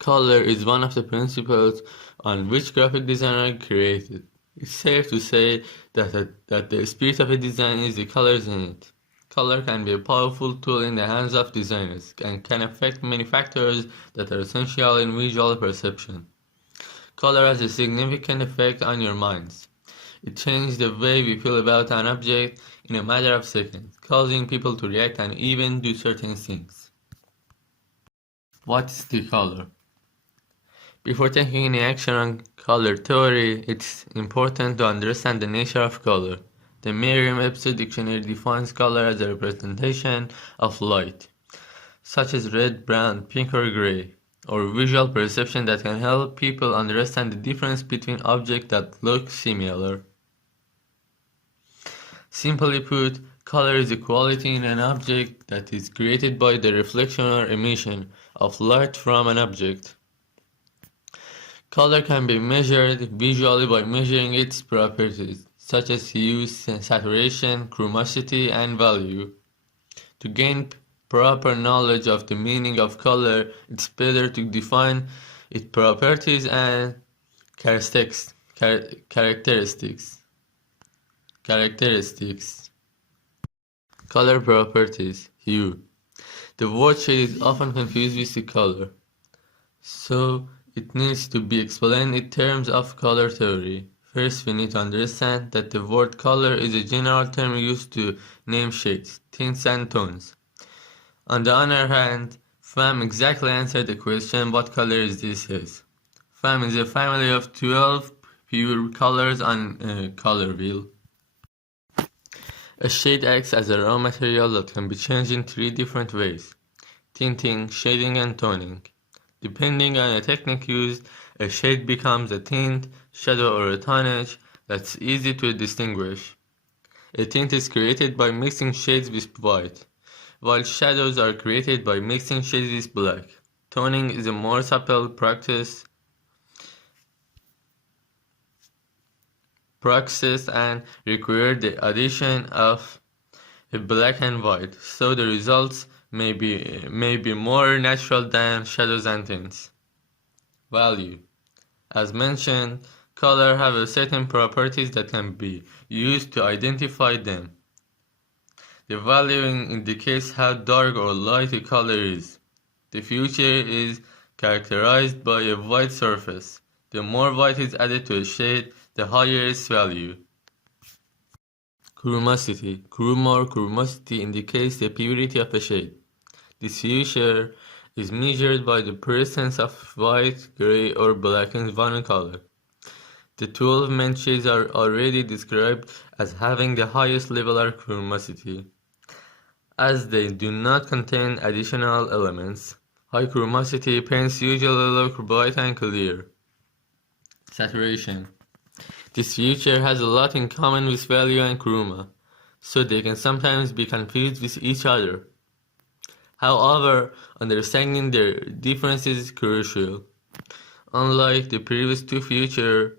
Color is one of the principles on which graphic design are created. It's safe to say that the spirit of a design is the colors in it. Color can be a powerful tool in the hands of designers and can affect many factors that are essential in visual perception. Color has a significant effect on your minds. It changes the way we feel about an object in a matter of seconds, causing people to react and even do certain things. What's the color? Before taking any action on color theory, it's important to understand the nature of color. The Merriam-Webster dictionary defines color as a representation of light, such as red, brown, pink, or gray, or visual perception that can help people understand the difference between objects that look similar. Simply put, color is a quality in an object that is created by the reflection or emission of light from an object. Color can be measured visually by measuring its properties, such as hue, saturation, chromosity, and value. To gain proper knowledge of the meaning of color, it's better to define its properties and characteristics. Color properties. Hue. The word shade is often confused with the color, so it needs to be explained in terms of color theory. First, we need to understand that the word color is a general term used to name shades, tints, and tones. On the other hand, FAM exactly answered the question, what color is this? FAM is a family of 12 pure colors on a color wheel. A shade acts as a raw material that can be changed in 3 different ways: tinting, shading, and toning. Depending on the technique used, a shade becomes a tint, shadow, or a tonnage that's easy to distinguish. A tint is created by mixing shades with white, while shadows are created by mixing shades with black. Toning is a more subtle process and requires the addition of a black and white, so the results may be more natural than shadows and tints. Value. As mentioned, color have certain properties that can be used to identify them. The value indicates how dark or light a color is. The feature is characterized by a white surface. The more white is added to a shade, the higher its value. Chromosity. Chromosity indicates the purity of a shade. This feature is measured by the presence of white, gray, or black in one color. The 12 main shades are already described as having the highest level of chromosity, as they do not contain additional elements. High chromosity paints usually look bright and clear. Saturation. This feature has a lot in common with value and chroma, so they can sometimes be confused with each other. However, understanding their differences is crucial. Unlike the previous 2 features,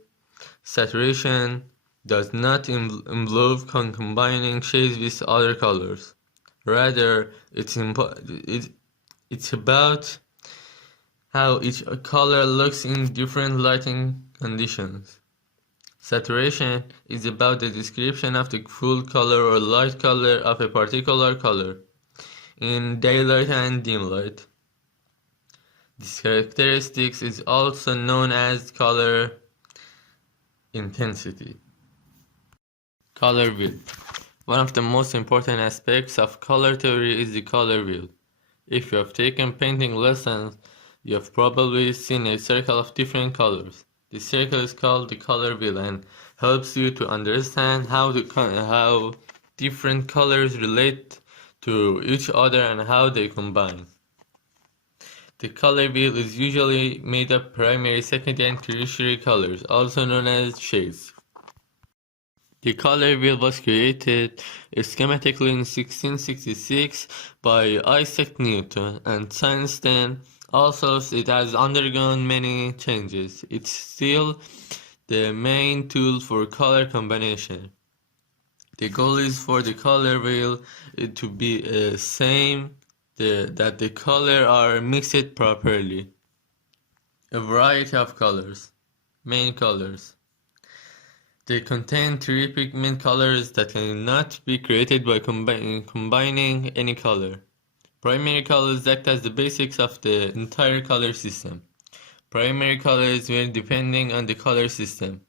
saturation does not involve combining shades with other colors. Rather, it's about how each color looks in different lighting conditions. Saturation is about the description of the full color or light color of a particular color in daylight and dim light. This characteristic is also known as color intensity. Color wheel. One of the most important aspects of color theory is the color wheel. If you have taken painting lessons, you have probably seen a circle of different colors. This circle is called the color wheel and helps you to understand how different colors relate to each other and how they combine. The color wheel is usually made of primary, secondary, and tertiary colors, also known as shades. The color wheel was created schematically in 1666 by Isaac Newton, and since then, also it has undergone many changes. It's still the main tool for color combination. The goal is for the color wheel to be same, that the color are mixed properly. A variety of colors. Main colors. They contain three pigment colors that cannot be created by combining any color. Primary colors act as the basics of the entire color system. Primary colors vary depending on the color system.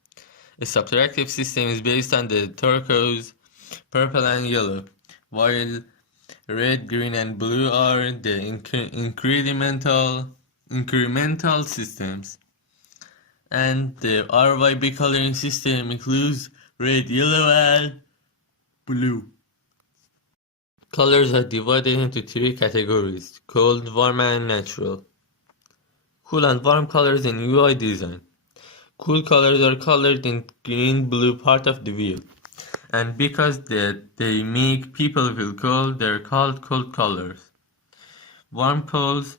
A subtractive system is based on the turquoise, purple and yellow, while red, green and blue are the incremental systems. And the RYB coloring system includes red, yellow and blue. Colors are divided into three categories: cold, warm and natural. Cool and warm colors in UI design. Cool colors are colored in green blue part of the wheel, and because they make people feel cold, they're called cold colors. Warm colors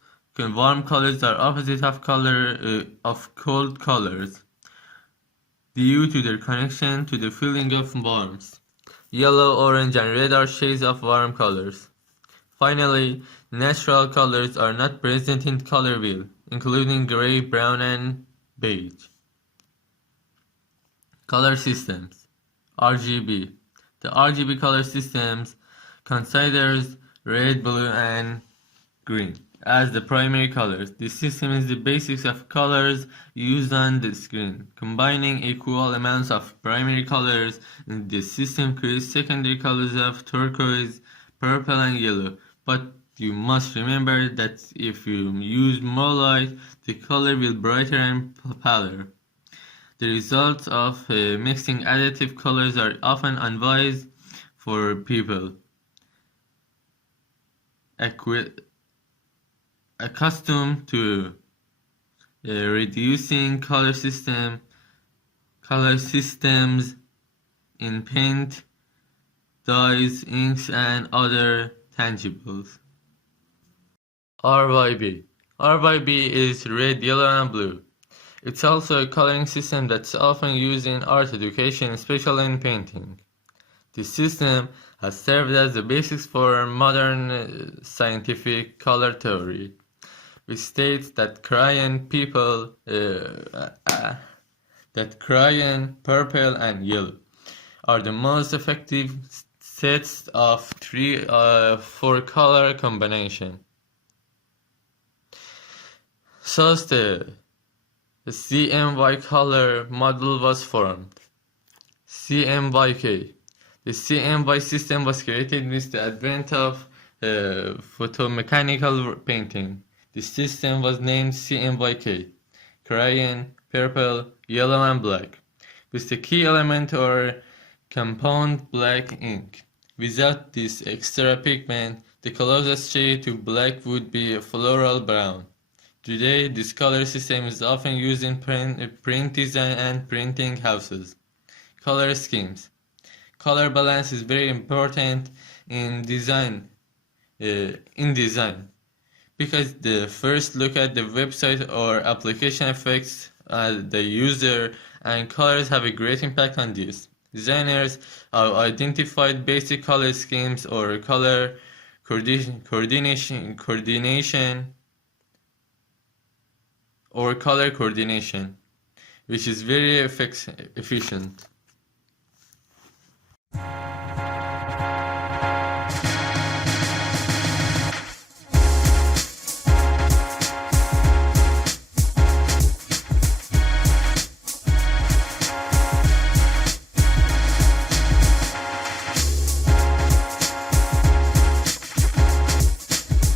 are opposite of cold colors due to their connection to the feeling of warmth. Yellow, orange and red are shades of warm colors. Finally, natural colors are not present in color wheel, including gray, brown and beige. Color systems. RGB. The RGB color systems considers red, blue and green as the primary colors. This system is the basics of colors used on the screen. Combining equal amounts of primary colors in this system creates secondary colors of turquoise, purple and yellow. But you must remember that if you use more light, the color will brighter and paler. The results of mixing additive colors are often unwise for people accustomed to reducing color systems in paint, dyes, inks, and other tangibles. RYB. RYB is red, yellow, and blue. It's also a coloring system that's often used in art education, especially in painting. This system has served as the basis for modern scientific color theory, which states that crayon, purple, and yellow are the most effective sets of for color combination. Thus, the CMY color model was formed. CMYK. The CMY system was created with the advent of photomechanical painting. The system was named CMYK, crayon, purple, yellow and black, with the key element or compound black ink. Without this extra pigment, the closest shade to black would be a floral brown. Today, this color system is often used in print design and printing houses. Color schemes. Color balance is very important in design. Because the first look at the website or application affects the user, and colors have a great impact on this. Designers have identified basic color schemes or color coordination or color coordination, which is very efficient.